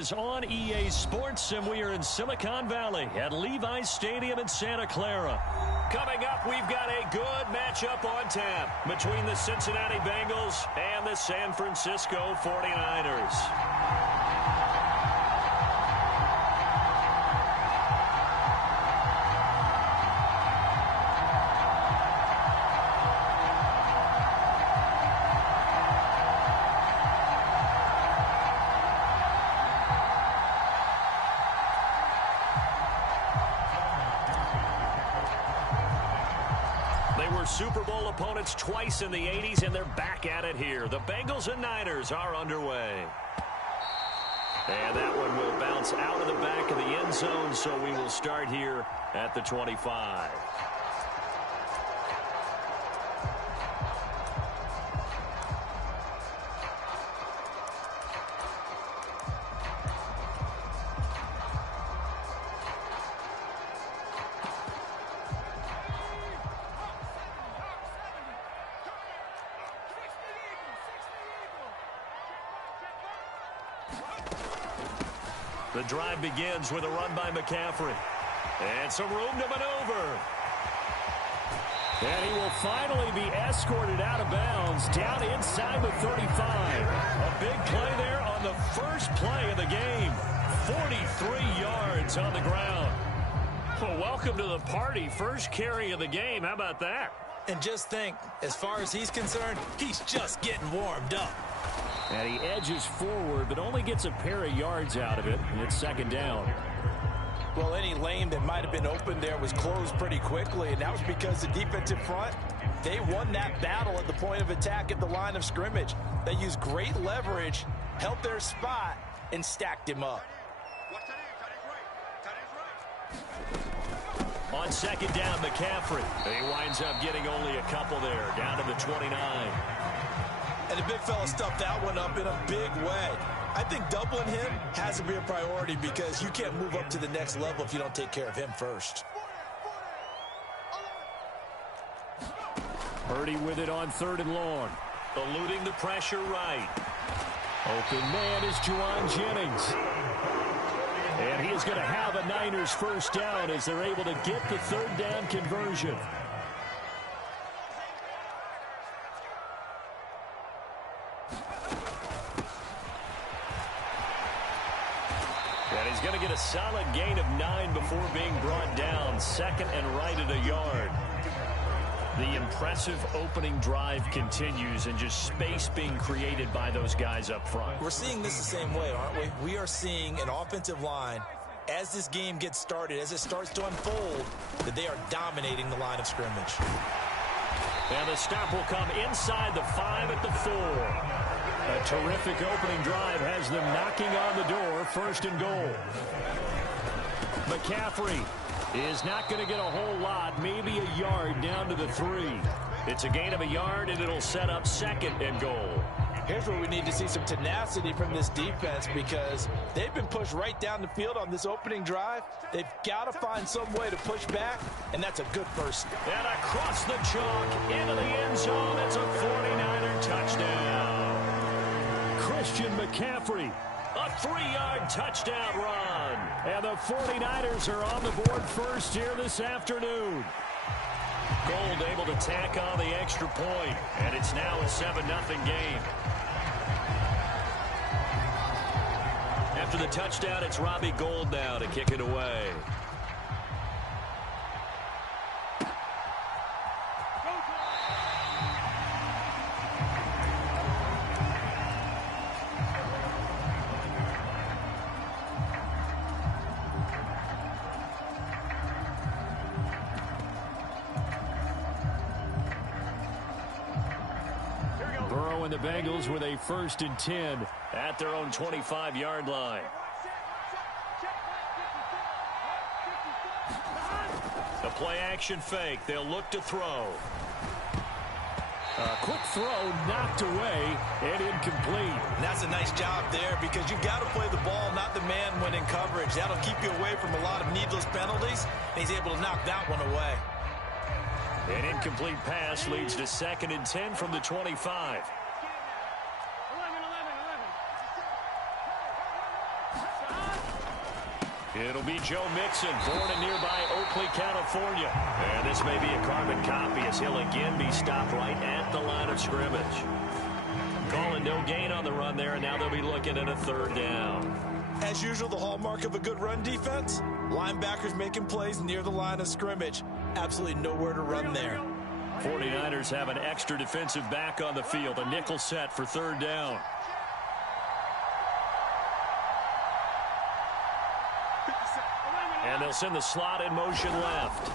Is on EA Sports, and we are in Silicon Valley at Levi's Stadium in Santa Clara. Coming up, we've got a good matchup on tap between the Cincinnati Bengals and the San Francisco 49ers. Super Bowl opponents twice in the 80s, and they're back at it here. The Bengals and Niners are underway. And that one will bounce out of the back of the end zone, so we will start here at the 25. The drive begins with a run by McCaffrey. And some room to maneuver. And he will finally be escorted out of bounds down inside the 35. A big play there on the first play of the game. 43 yards on the ground. Well, welcome to the party. First carry of the game. How about that? And just think, as far as he's concerned, he's just getting warmed up. And he edges forward, but only gets a pair of yards out of it. And it's second down. Well, any lane that might have been open there was closed pretty quickly, and that was because the defensive front, they won that battle at the point of attack at the line of scrimmage. They used great leverage, held their spot, and stacked him up. On second down, McCaffrey. He winds up getting only a couple there, down to the 29. And the big fella stuffed that one up in a big way. I think doubling him has to be a priority because you can't move up to the next level if you don't take care of him first. Purdy with it on third and long. Eluding the pressure right. Open man is Juwan Jennings. And he is going to have a Niners first down as they're able to get the third down conversion. He's going to get a solid gain of 9 before being brought down. Second and right at a yard. The impressive opening drive continues and just space being created by those guys up front. We're seeing this the same way, aren't we? We are seeing an offensive line, as this game gets started, as it starts to unfold, that they are dominating the line of scrimmage. And the stop will come inside the 5 at the 4. A terrific opening drive has them knocking on the door, first and goal. McCaffrey is not going to get a whole lot, maybe a yard down to the 3. It's a gain of a yard, and it'll set up second and goal. Here's where we need to see some tenacity from this defense because they've been pushed right down the field on this opening drive. They've got to find some way to push back, and that's a good first. And across the chalk into the end zone, it's a 49er touchdown. Christian McCaffrey, a 3-yard touchdown run. And the 49ers are on the board first here this afternoon. Gold able to tack on the extra point, and it's now a 7-0 game. After the touchdown, it's Robbie Gould now to kick it away. The Bengals with a 1st and 10 at their own 25-yard line. The play-action fake. They'll look to throw. A quick throw knocked away and incomplete. And that's a nice job there because you've got to play the ball, not the man when in coverage. That'll keep you away from a lot of needless penalties, and he's able to knock that one away. An incomplete pass leads to 2nd and 10 from the 25. It'll be Joe Mixon, born in nearby Oakley, California. And this may be a carbon copy as he'll again be stopped right at the line of scrimmage. Calling no gain on the run there, and now they'll be looking at a third down. As usual, the hallmark of a good run defense, linebackers making plays near the line of scrimmage. Absolutely nowhere to run there. 49ers have an extra defensive back on the field, a nickel set for third down. And they'll send the slot in motion left.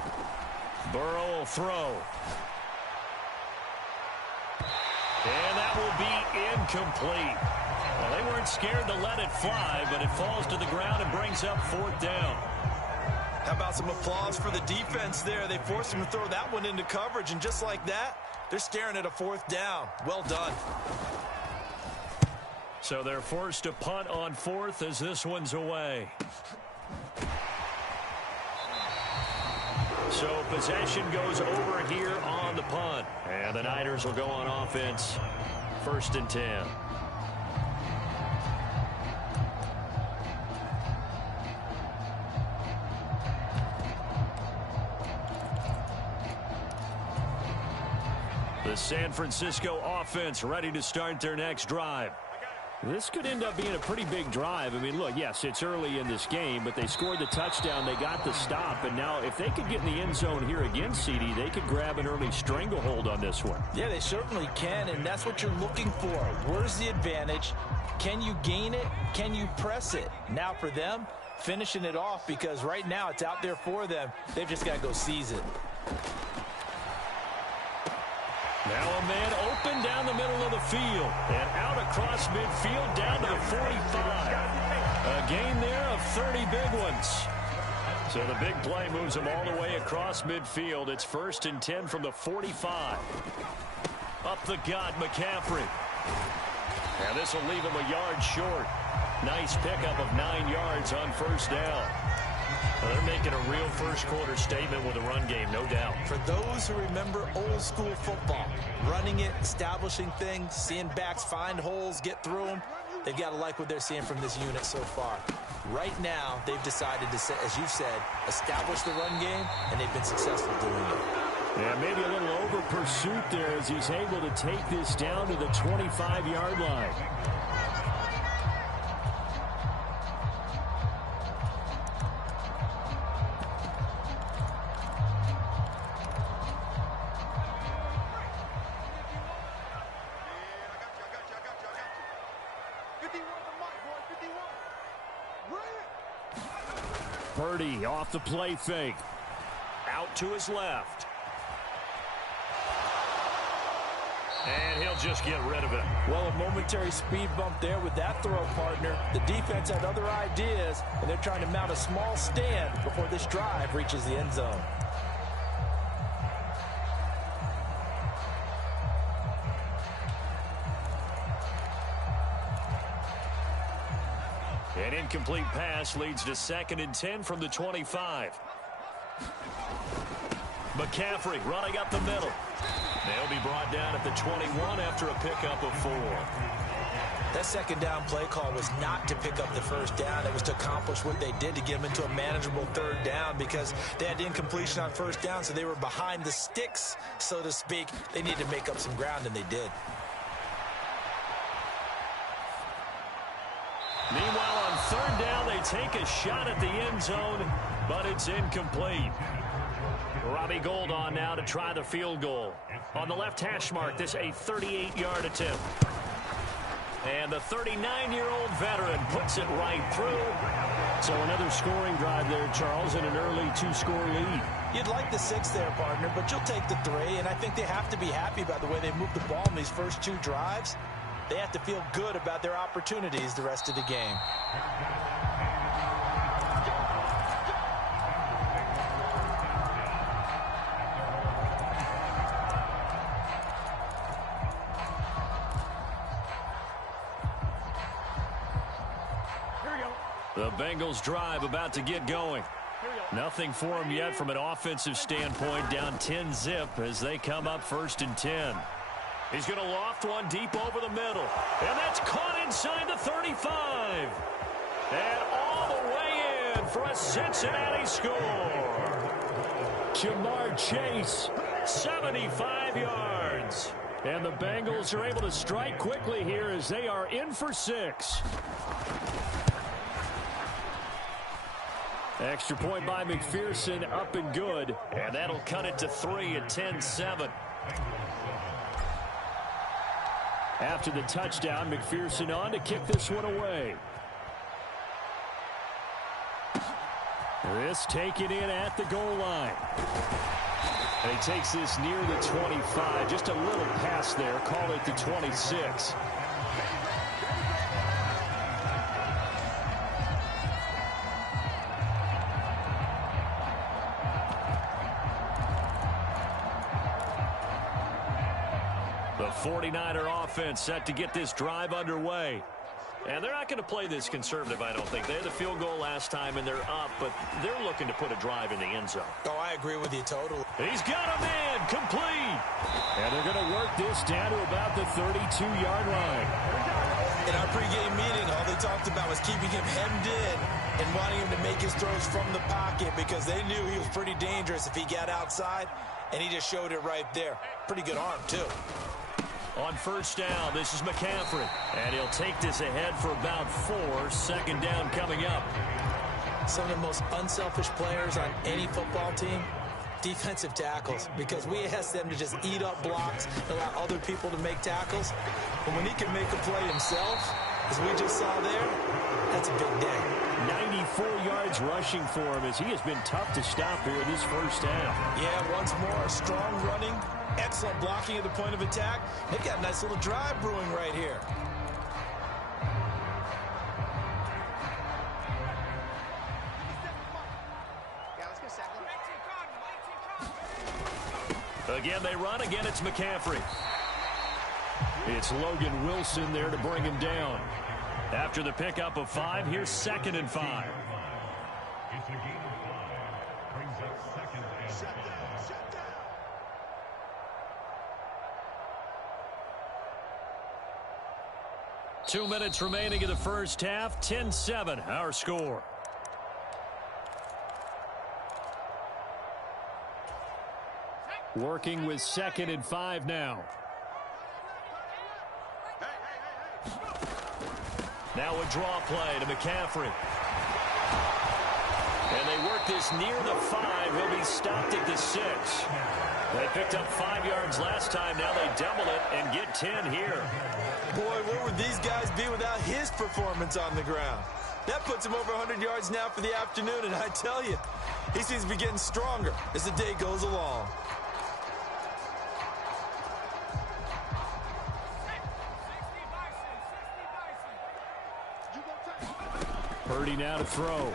Burrow will throw. And that will be incomplete. Well, they weren't scared to let it fly, but it falls to the ground and brings up fourth down. How about some applause for the defense there? They forced him to throw that one into coverage, and just like that, they're staring at a fourth down. Well done. So they're forced to punt on fourth as this one's away. So possession goes over here on the punt. And the Niners will go on offense. 1st and 10. The San Francisco offense ready to start their next drive. This could end up being a pretty big drive. I mean, look, yes, it's early in this game, but they scored the touchdown. They got the stop. And now if they could get in the end zone here again, CD, they could grab an early stranglehold on this one. Yeah, they certainly can, and that's what you're looking for. Where's the advantage? Can you gain it? Can you press it? Now for them, finishing it off, because right now it's out there for them. They've just got to go seize it. Now a man open down the middle of the field and out across midfield down to the 45. A gain there of 30 big ones. So the big play moves him all the way across midfield. It's 1st and 10 from the 45. Up the gut, McCaffrey. And this will leave him a yard short. Nice pickup of 9 yards on first down. Well, they're making a real first-quarter statement with a run game, no doubt. For those who remember old-school football, running it, establishing things, seeing backs find holes, get through them, they've got to like what they're seeing from this unit so far. Right now, they've decided to, as you said, establish the run game, and they've been successful doing it. Yeah, maybe a little over-pursuit there as he's able to take this down to the 25-yard line. Purdy off the play fake. Out to his left. And he'll just get rid of it. Well, a momentary speed bump there with that throw, partner. The defense had other ideas, and they're trying to mount a small stand before this drive reaches the end zone. An incomplete pass leads to 2nd and 10 from the 25. McCaffrey running up the middle. They'll be brought down at the 21 after a pickup of 4. That second down play call was not to pick up the first down. It was to accomplish what they did to get them into a manageable third down because they had incompletion on first down, so they were behind the sticks, so to speak. They needed to make up some ground, and they did. Meanwhile, on third down, they take a shot at the end zone, but it's incomplete. Robbie Gould on now to try the field goal. On the left hash mark, this a 38-yard attempt. And the 39-year-old veteran puts it right through. So another scoring drive there, Charles, and an early 2-score lead. You'd like the 6 there, partner, but you'll take the 3, and I think they have to be happy about the way they moved the ball in these first 2 drives. They have to feel good about their opportunities the rest of the game. The Bengals drive about to get going. Nothing for them yet from an offensive standpoint, down 10-zip as they come up 1st and 10. He's going to loft one deep over the middle. And that's caught inside the 35. And all the way in touchdown for a Cincinnati score. Jamar Chase, 75 yards. And the Bengals are able to strike quickly here as they are in for 6. Extra point by McPherson, up and good. And that'll cut it to 3 at 10-7. After the touchdown, McPherson on to kick this one away. This taken in at the goal line. And he takes this near the 25. Just a little pass there. Call it the 26. The 49er offense set to get this drive underway. And they're not going to play this conservative, I don't think. They had the field goal last time, and they're up, but they're looking to put a drive in the end zone. Oh, I agree with you totally. He's got him in, complete. And they're going to work this down to about the 32-yard line. In our pregame meeting, all they talked about was keeping him hemmed in and wanting him to make his throws from the pocket because they knew he was pretty dangerous if he got outside, and he just showed it right there. Pretty good arm, too. On first down, this is McCaffrey. And he'll take this ahead for about 4. Second down coming up. Some of the most unselfish players on any football team, defensive tackles, because we ask them to just eat up blocks and allow other people to make tackles. But when he can make a play himself, as we just saw there, that's a big day. 94 yards rushing for him as he has been tough to stop here in this first half. Yeah, once more, strong running, excellent blocking at the point of attack. They've got a nice little drive brewing right here. Again, they run. Again, it's McCaffrey. It's Logan Wilson there to bring him down. After the pickup of 5, here's 2nd and 5. 2 minutes remaining in the first half. 10-7, our score. Working with 2nd and 5 now. Now a draw play to McCaffrey. And they work this near the 5. He'll be stopped at the 6. They picked up 5 yards last time. Now they double it and get 10 here. Boy, where would these guys be without his performance on the ground? That puts him over 100 yards now for the afternoon, and I tell you, he seems to be getting stronger as the day goes along. Purdy now to throw.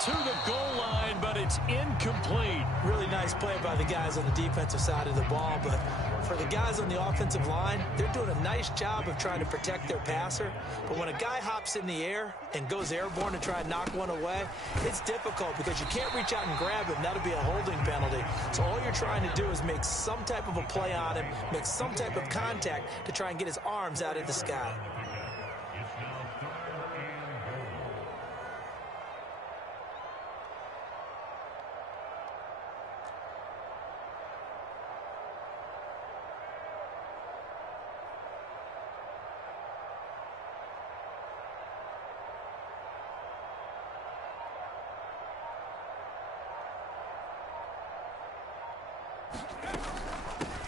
To the goal line, but it's incomplete. Really nice play by the guys on the defensive side of the ball, but for the guys on the offensive line, they're doing a nice job of trying to protect their passer. But when a guy hops in the air and goes airborne to try and knock one away, it's difficult because you can't reach out and grab him. That'll be a holding penalty. So all you're trying to do is make some type of a play on him, make some type of contact to try and get his arms out of the sky.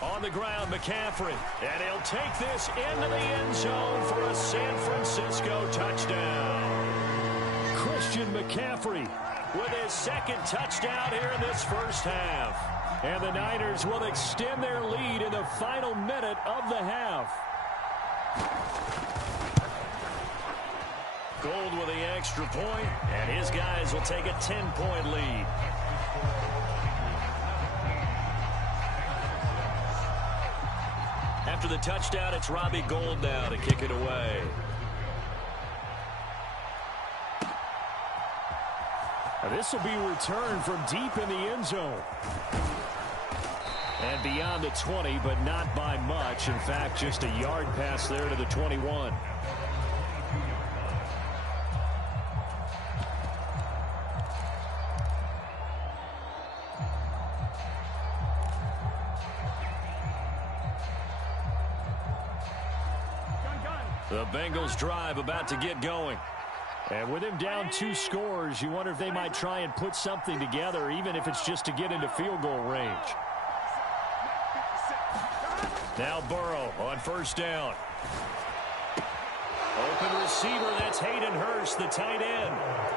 On the ground, McCaffrey. And he'll take this into the end zone for a San Francisco touchdown. Christian McCaffrey with his 2nd touchdown here in this first half. And the Niners will extend their lead in the final minute of the half. Gold with the extra point, and his guys will take a 10-point lead. After the touchdown, it's Robbie Gould now to kick it away. This will be returned from deep in the end zone. And beyond the 20, but not by much. In fact, just a yard pass there to the 21. The Bengals drive about to get going. And with him down 2 scores, you wonder if they might try and put something together, even if it's just to get into field goal range. Now Burrow on first down. Open receiver, that's Hayden Hurst, the tight end.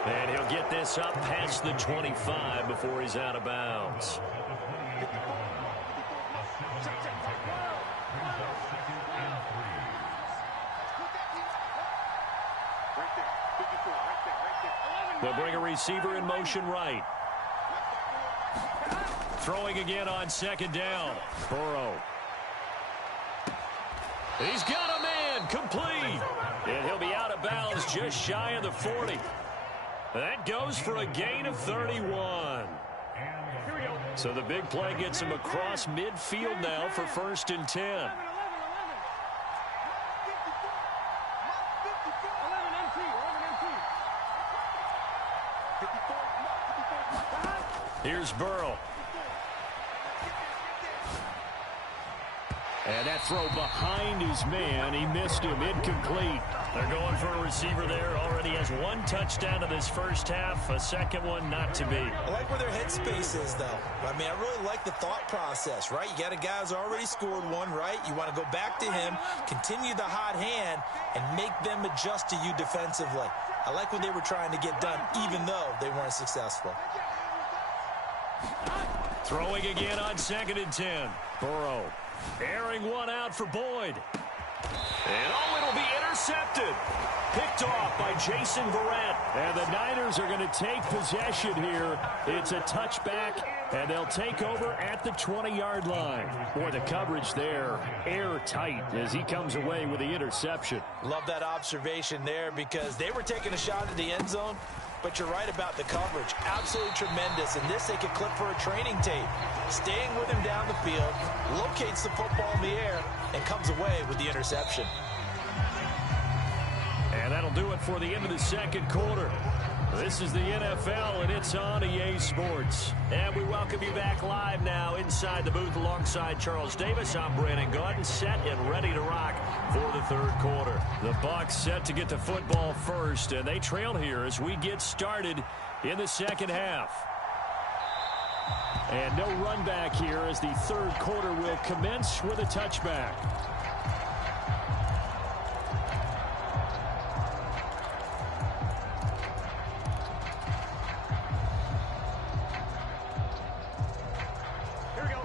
And he'll get this up past the 25 before he's out of bounds. They'll bring a receiver in motion right. Throwing again on second down. Burrow. He's got a man, complete. And he'll be out of bounds just shy of the 40. That goes for a gain of 31. So the big play gets him across midfield now for 1st and 10. Here's Burrow. And that throw behind his man. He missed him. Incomplete. They're going for a receiver there. Already has 1 touchdown in this first half. A second one not to be. I like where their headspace is, though. I mean, I really like the thought process, right? You got a guy who's already scored 1, right? You want to go back to him, continue the hot hand, and make them adjust to you defensively. I like what they were trying to get done, even though they weren't successful. Throwing again on 2nd and 10. Burrow. Airing one out for Boyd. And it'll be intercepted. Picked off by Jason Verrett. And the Niners are going to take possession here. It's a touchback, and they'll take over at the 20-yard line. Boy, the coverage there, airtight as he comes away with the interception. Love that observation there because they were taking a shot at the end zone. But you're right about the coverage. Absolutely tremendous. And this they could clip for a training tape. Staying with him down the field, locates the football in the air, and comes away with the interception. And that'll do it for the end of the second quarter. This is the NFL, and it's on EA Sports. And we welcome you back live now inside the booth alongside Charles Davis. I'm Brandon Gordon, set and ready to rock for the third quarter. The Bucs set to get the football first, and they trail here as we get started in the second half. And no run back here as the third quarter will commence with a touchback.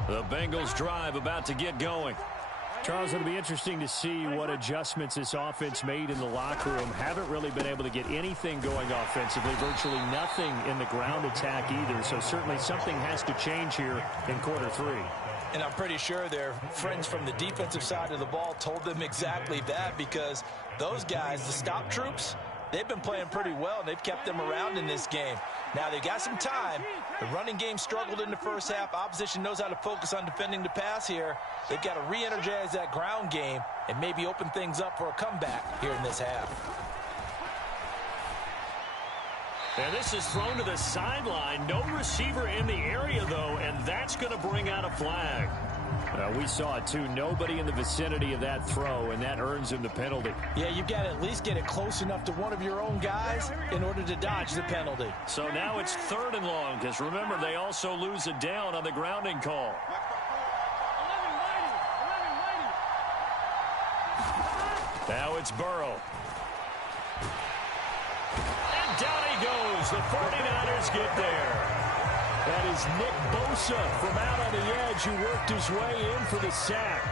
The Bengals drive about to get going. Charles, it'll be interesting to see what adjustments this offense made in the locker room. Haven't really been able to get anything going offensively. Virtually nothing in the ground attack either. So certainly something has to change here in quarter 3. And I'm pretty sure their friends from the defensive side of the ball told them exactly that because those guys, the stop troops, they've been playing pretty well, and they've kept them around in this game. Now, they got some time. The running game struggled in the first half. Opposition knows how to focus on defending the pass here. They've got to re-energize that ground game and maybe open things up for a comeback here in this half. And this is thrown to the sideline. No receiver in the area, though, and that's going to bring out a flag. We saw it, too. Nobody in the vicinity of that throw, and that earns him the penalty. Yeah, you've got to at least get it close enough to one of your own guys in order to dodge the penalty. So now it's 3rd and long, because remember, they also lose a down on the grounding call. Now it's Burrow. And down he goes. The 49ers get there. That is Nick Bosa from out on the edge who worked his way in for the sack.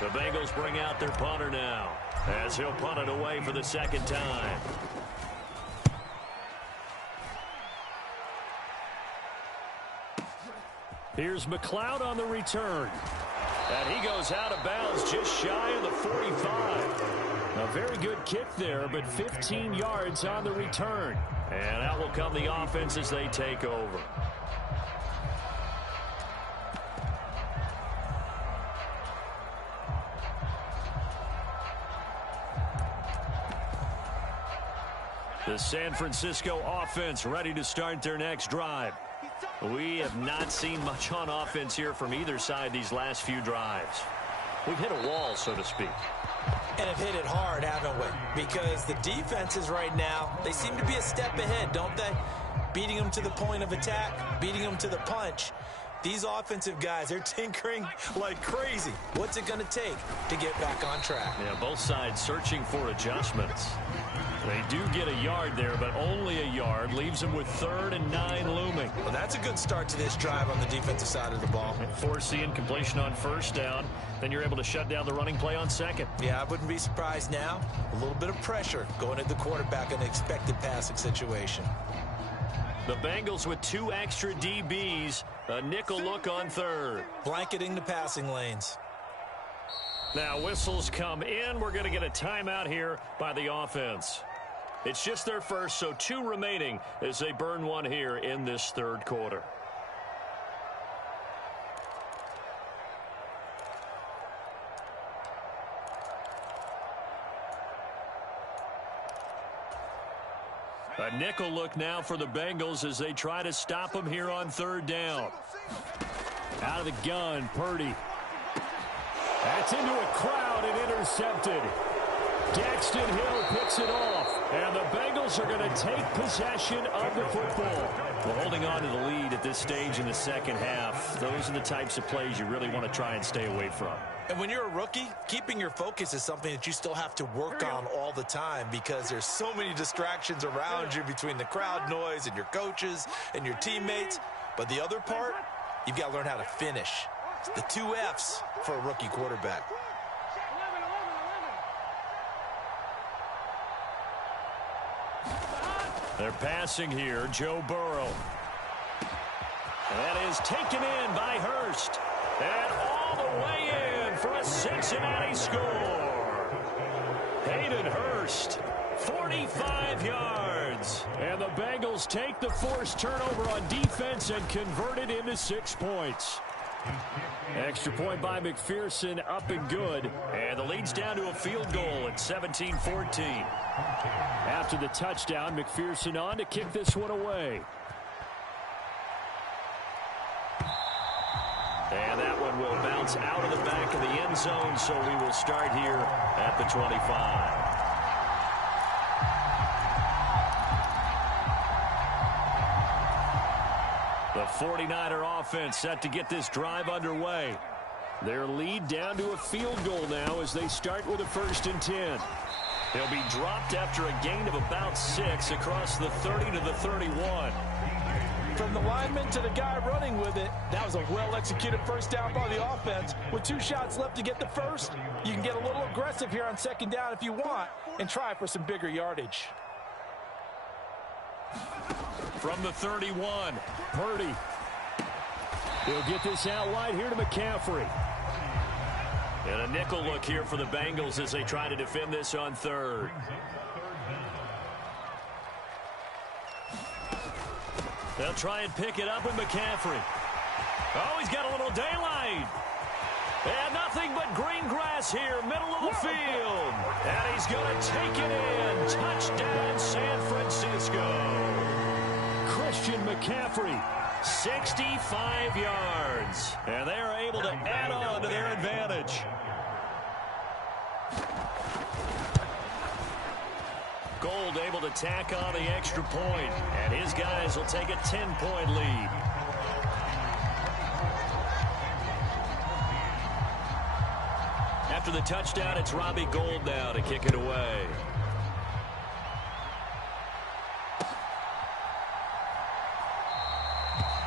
The Bengals bring out their punter now as he'll punt it away for the second time. Here's McLeod on the return. And he goes out of bounds just shy of the 45. A very good kick there, but 15 yards on the return. And out will come the offense as they take over. The San Francisco offense ready to start their next drive. We have not seen much on offense here from either side these last few drives. We've hit a wall, so to speak. And have hit it hard, haven't we? Because the defenses right now, they seem to be a step ahead, don't they? Beating them to the point of attack, beating them to the punch. These offensive guys, they're tinkering like crazy. What's it going to take to get back on track? Yeah, both sides searching for adjustments. They do get a yard there, but only a yard. Leaves them with 3rd and 9 looming. Well, that's a good start to this drive on the defensive side of the ball. Force the incompletion on 1st down. Then you're able to shut down the running play on 2nd. Yeah, I wouldn't be surprised now. A little bit of pressure going at the quarterback in an expected passing situation. The Bengals with 2 extra DBs. A nickel look on 3rd. Blanketing the passing lanes. Now whistles come in. We're going to get a timeout here by the offense. It's just their first, so 2 remaining as they burn one here in this 3rd quarter. A nickel look now for the Bengals as they try to stop them here on 3rd down. Out of the gun, Purdy. That's into a crowd and intercepted. Daxton Hill picks it off, and the Bengals are going to take possession of the football. Well, holding on to the lead at this stage in the 2nd half, those are the types of plays you really want to try and stay away from. And when you're a rookie, keeping your focus is something that you still have to work on all the time because there's so many distractions around you between the crowd noise and your coaches and your teammates. But the other part, you've got to learn how to finish. It's the 2 F's for a rookie quarterback. They're passing here, Joe Burrow. That is taken in by Hurst. And all the way in for a Cincinnati score. Hayden Hurst, 45 yards. And the Bengals take the forced turnover on defense and convert it into 6 points. Extra point by McPherson, up and good. And the lead's down to a field goal at 17-14. After the touchdown, McPherson on to kick this one away. And that one will bounce out of the back of the end zone, so we will start here at the 25. The 49er offense set to get this drive underway. Their lead down to a field goal now as they start with a 1st and 10. They'll be dropped after a gain of about 6 across the 30 to the 31. From the lineman to the guy running with it, that was a well-executed 1st down by the offense. With 2 shots left to get the 1st, you can get a little aggressive here on 2nd down if you want and try for some bigger yardage. From the 31, Purdy. He'll get this out wide here to McCaffrey. And a nickel look here for the Bengals as they try to defend this on 3rd. They'll try and pick it up with McCaffrey. Oh, he's got a little daylight. And nothing but green grass here, middle of the field. And he's going to take it in. Touchdown, San Francisco. Christian McCaffrey, 65 yards. And they are able to add on to their advantage. Gold able to tack on the extra point, and his guys will take a 10-point lead. After the touchdown, it's Robbie Gould now to kick it away.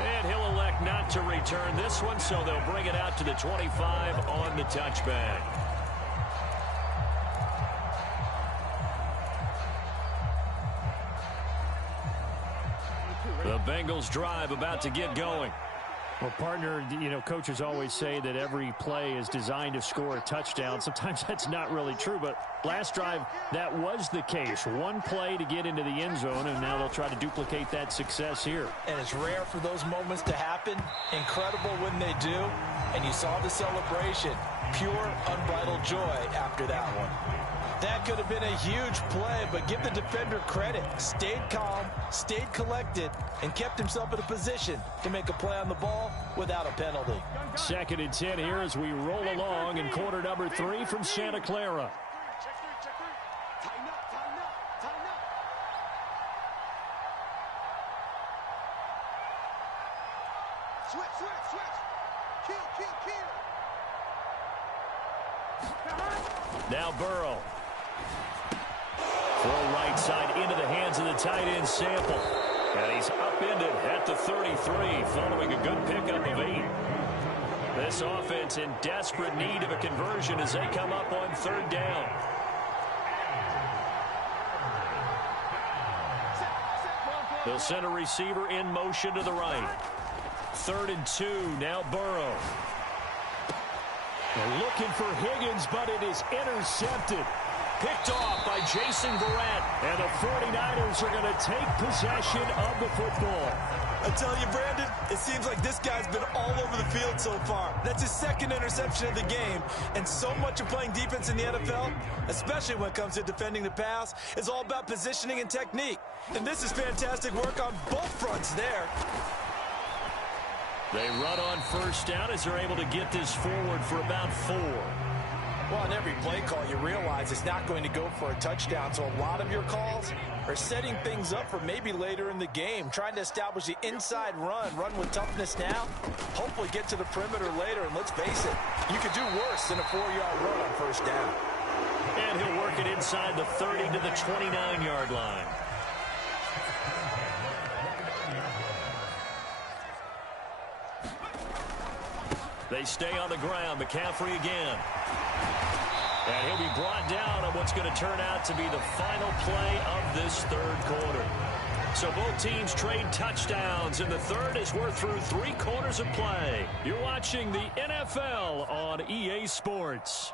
And he'll elect not to return this one, so they'll bring it out to the 25 on the touchback. The Bengals drive about to get going. Well, partner, you know, coaches always say that every play is designed to score a touchdown. Sometimes that's not really true, but last drive, that was the case. One play to get into the end zone, and now they'll try to duplicate that success here. And it's rare for those moments to happen. Incredible when they do. And you saw the celebration. Pure, unbridled joy after that one. That could have been a huge play, but give the defender credit. Stayed calm, stayed collected, and kept himself in a position to make a play on the ball without a penalty. 2nd and 10 here as we roll along in quarter number 3 from Santa Clara. Tighten up, tighten up, tighten up. Switch, switch, switch. Kill, kill, kill. Now Burrow. Throw right side into the hands of the tight end Sample. And he's upended at the 33 following a good pickup of 8. This offense in desperate need of a conversion as they come up on 3rd down. They'll send a receiver in motion to the right. 3rd and 2, now Burrow. They're looking for Higgins, but it is intercepted. Picked off by Jason Verrett. And the 49ers are going to take possession of the football. I tell you, Brandon, it seems like this guy's been all over the field so far. That's his 2nd interception of the game. And so much of playing defense in the NFL, especially when it comes to defending the pass, is all about positioning and technique. And this is fantastic work on both fronts there. They run on 1st down as they're able to get this forward for about 4. Well, on every play call, you realize it's not going to go for a touchdown, so a lot of your calls are setting things up for maybe later in the game, trying to establish the inside run with toughness now, hopefully get to the perimeter later, and let's face it, you could do worse than a 4-yard run on 1st down. And he'll work it inside the 30 to the 29-yard line. They stay on the ground. McCaffrey again. And he'll be brought down on what's going to turn out to be the final play of this 3rd quarter. So both teams trade touchdowns in the 3rd as we're through 3 quarters of play. You're watching the NFL on EA Sports.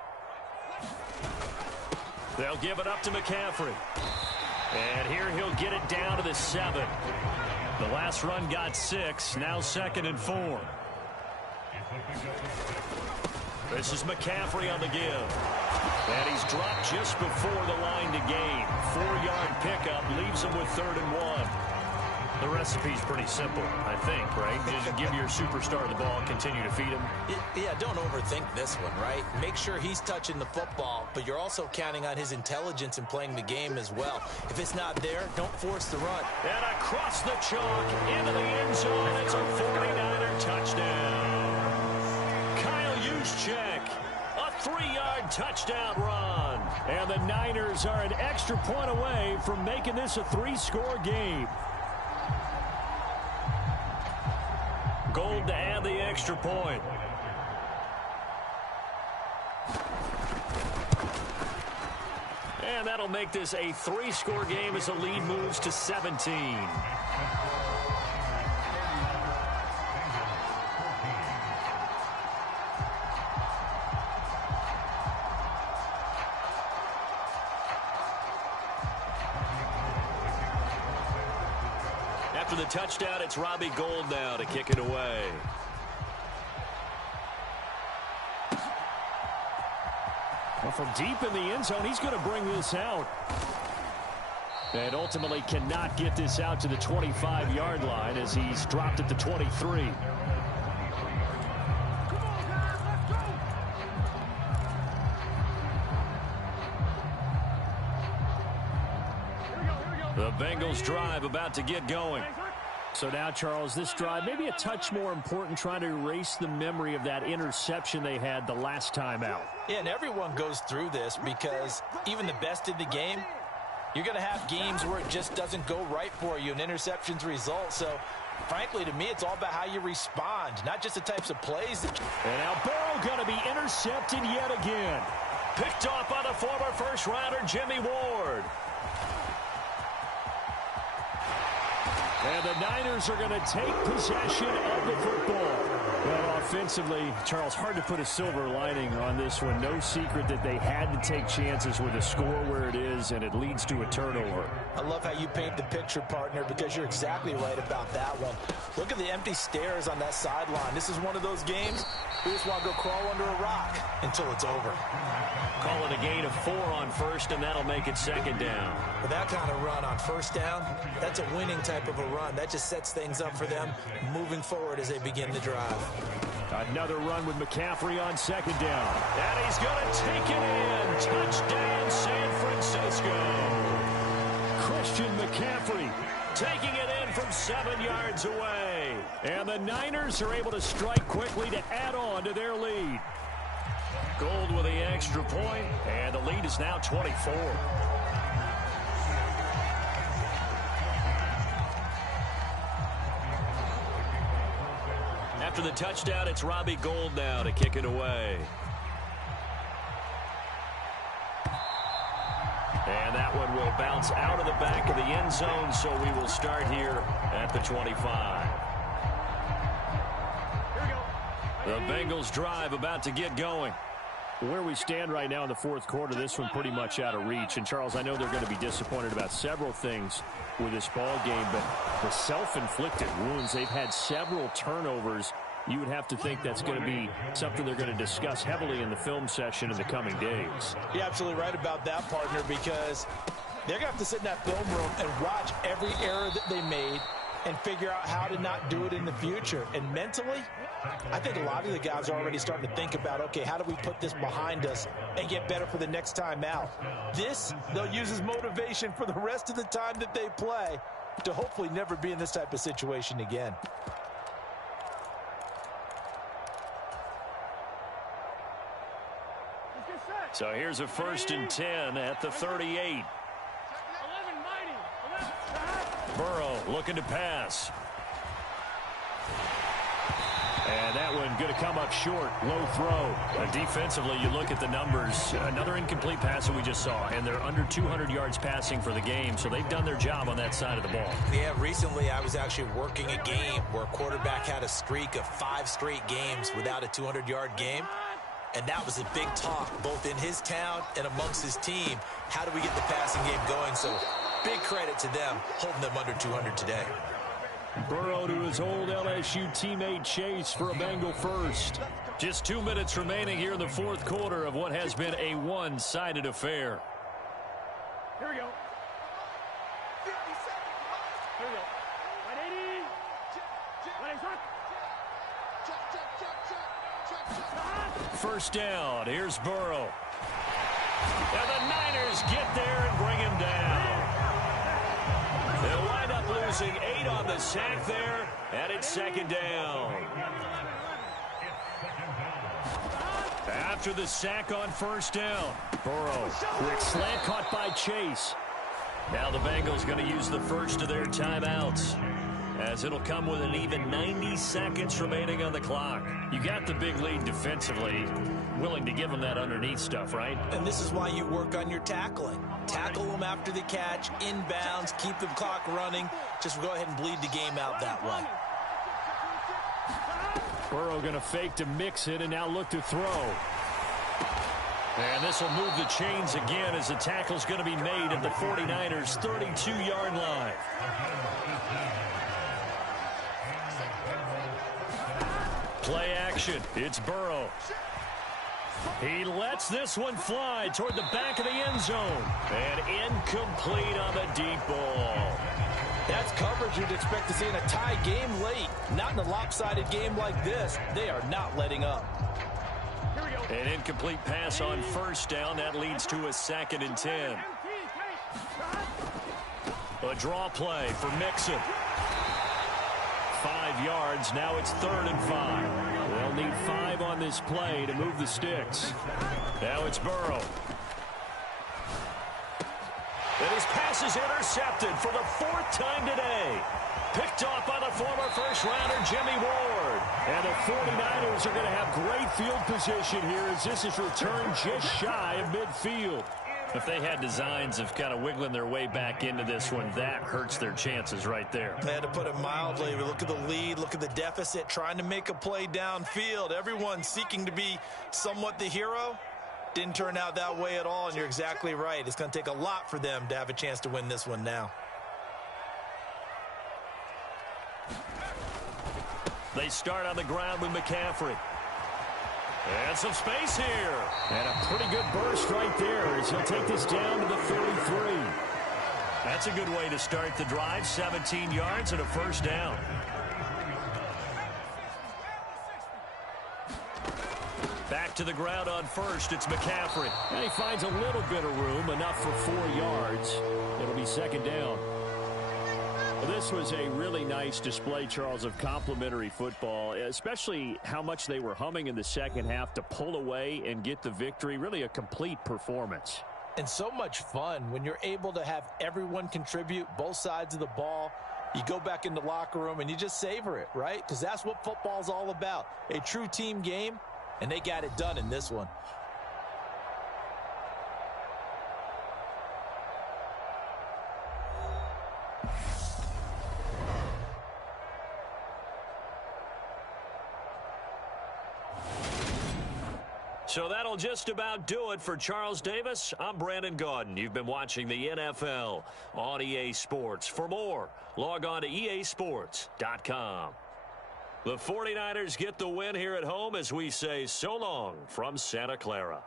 They'll give it up to McCaffrey. And here he'll get it down to the 7. The last run got 6. Now 2nd and 4. This is McCaffrey on the give. And he's dropped just before the line to gain. 4-yard pickup leaves him with 3rd and 1. The recipe's pretty simple, I think, right? Just give your superstar the ball and continue to feed him. Yeah, don't overthink this one, right? Make sure he's touching the football, but you're also counting on his intelligence in playing the game as well. If it's not there, don't force the run. And across the chalk into the end zone. It's a 49er touchdown. Kyle Juszczyk, a 3-yard touchdown run. And the Niners are an extra point away from making this a 3-score game. Gold to add the extra point. And that'll make this a 3-score game as the lead moves to 17. After the touchdown, it's Robbie Gould now to kick it away. Well, from deep in the end zone, he's going to bring this out. And ultimately cannot get this out to the 25-yard line as he's dropped at the 23. The Bengals drive about to get going. So now, Charles, this drive maybe a touch more important, trying to erase the memory of that interception they had the last time out. Yeah, and everyone goes through this because even the best in the game, you're going to have games where it just doesn't go right for you and interceptions result. So, frankly, to me, it's all about how you respond, not just the types of plays. And now Burrow going to be intercepted yet again. Picked off by the former first-rounder Jimmy Ward. And the Niners are going to take possession of the football. Well, offensively, Charles, hard to put a silver lining on this one. No secret that they had to take chances with a score where it is, and it leads to a turnover. I love how you paint the picture, partner, because you're exactly right about that one. Look at the empty stairs on that sideline. This is one of those games we just want to go crawl under a rock until it's over. Call it a gain of 4 on 1st, and that'll make it 2nd down. With that kind of run on 1st down, that's a winning type of a run. That just sets things up for them moving forward as they begin the drive. Another run with McCaffrey on 2nd down. And he's going to take it in. Touchdown, San Francisco. taking it in from 7 yards away. And the Niners are able to strike quickly to add on to their lead. Gold with the extra point, and the lead is now 24. After the touchdown, it's Robbie Gould now to kick it away. And that one will bounce out of the back of the end zone, so we will start here at the 25. The Bengals drive about to get going. Where we stand right now in the fourth quarter, this one pretty much out of reach. And, Charles, I know they're going to be disappointed about several things with this ball game, but the self-inflicted wounds, they've had several turnovers. You would have to think that's going to be something they're going to discuss heavily in the film session in the coming days. You're absolutely right about that, partner, because they're going to have to sit in that film room and watch every error that they made and figure out how to not do it in the future. And mentally, I think a lot of the guys are already starting to think about, okay, how do we put this behind us and get better for the next time out? This, they'll use as motivation for the rest of the time that they play to hopefully never be in this type of situation again. So here's a 1st and 10 at the 38. Burrow looking to pass. And that one going to come up short. Low throw. Defensively, you look at the numbers. Another incomplete pass that we just saw. And they're under 200 yards passing for the game. So they've done their job on that side of the ball. Yeah, recently I was actually working a game where a quarterback had a streak of 5 straight games without a 200-yard game. And that was a big talk, both in his town and amongst his team. How do we get the passing game going? So big credit to them holding them under 200 today. Burrow to his old LSU teammate Chase for a Bengal first. Just 2 minutes remaining here in the fourth quarter of what has been a one-sided affair. Here we go. 50 seconds. Here we go. 180. First down. Here's Burrow. And the Niners get there and bring him down. They'll wind up losing 8 on the sack there, and it's 2nd down. After the sack on 1st down, Burrow, quick slant caught by Chase. Now the Bengals going to use the first of their timeouts, as it'll come with an even 90 seconds remaining on the clock. You got the big lead defensively, willing to give them that underneath stuff, right? And this is why you work on your tackling. Tackle them after the catch, inbounds, keep the clock running. Just go ahead and bleed the game out that way. Burrow going to fake to mix it and now look to throw. And this will move the chains again as the tackle's going to be made at the 49ers' 32-yard line. Play action. It's Burrow. He lets this one fly toward the back of the end zone. And incomplete on the deep ball. That's coverage you'd expect to see in a tie game late. Not in a lopsided game like this. They are not letting up. An incomplete pass on 1st down. That leads to a 2nd and 10. A draw play for Mixon. 5 yards. Now it's 3rd and 5. They'll need 5 on this play to move the sticks. Now it's Burrow. And his pass is intercepted for the 4th time today. Picked off by the former first-rounder Jimmy Ward. And the 49ers are going to have great field position here as this is returned just shy of midfield. If they had designs of kind of wiggling their way back into this one, that hurts their chances right there. They had to put it mildly. Look at the lead, look at the deficit, trying to make a play downfield. Everyone seeking to be somewhat the hero. Didn't turn out that way at all, and you're exactly right. It's going to take a lot for them to have a chance to win this one now. They start on the ground with McCaffrey. And some space here. And a pretty good burst right there as he'll take this down to the 33. That's a good way to start the drive. 17 yards and a 1st down. Back to the ground on 1st. It's McCaffrey. And he finds a little bit of room, enough for 4 yards. It'll be 2nd down. Well, this was a really nice display, Charles, of complimentary football, especially how much they were humming in the second half to pull away and get the victory. Really a complete performance. And so much fun when you're able to have everyone contribute, both sides of the ball. You go back in the locker room and you just savor it, right? Because that's what football's all about. A true team game, and they got it done in this one. So that'll just about do it for Charles Davis. I'm Brandon Gaudin. You've been watching the NFL on EA Sports. For more, log on to easports.com. The 49ers get the win here at home as we say so long from Santa Clara.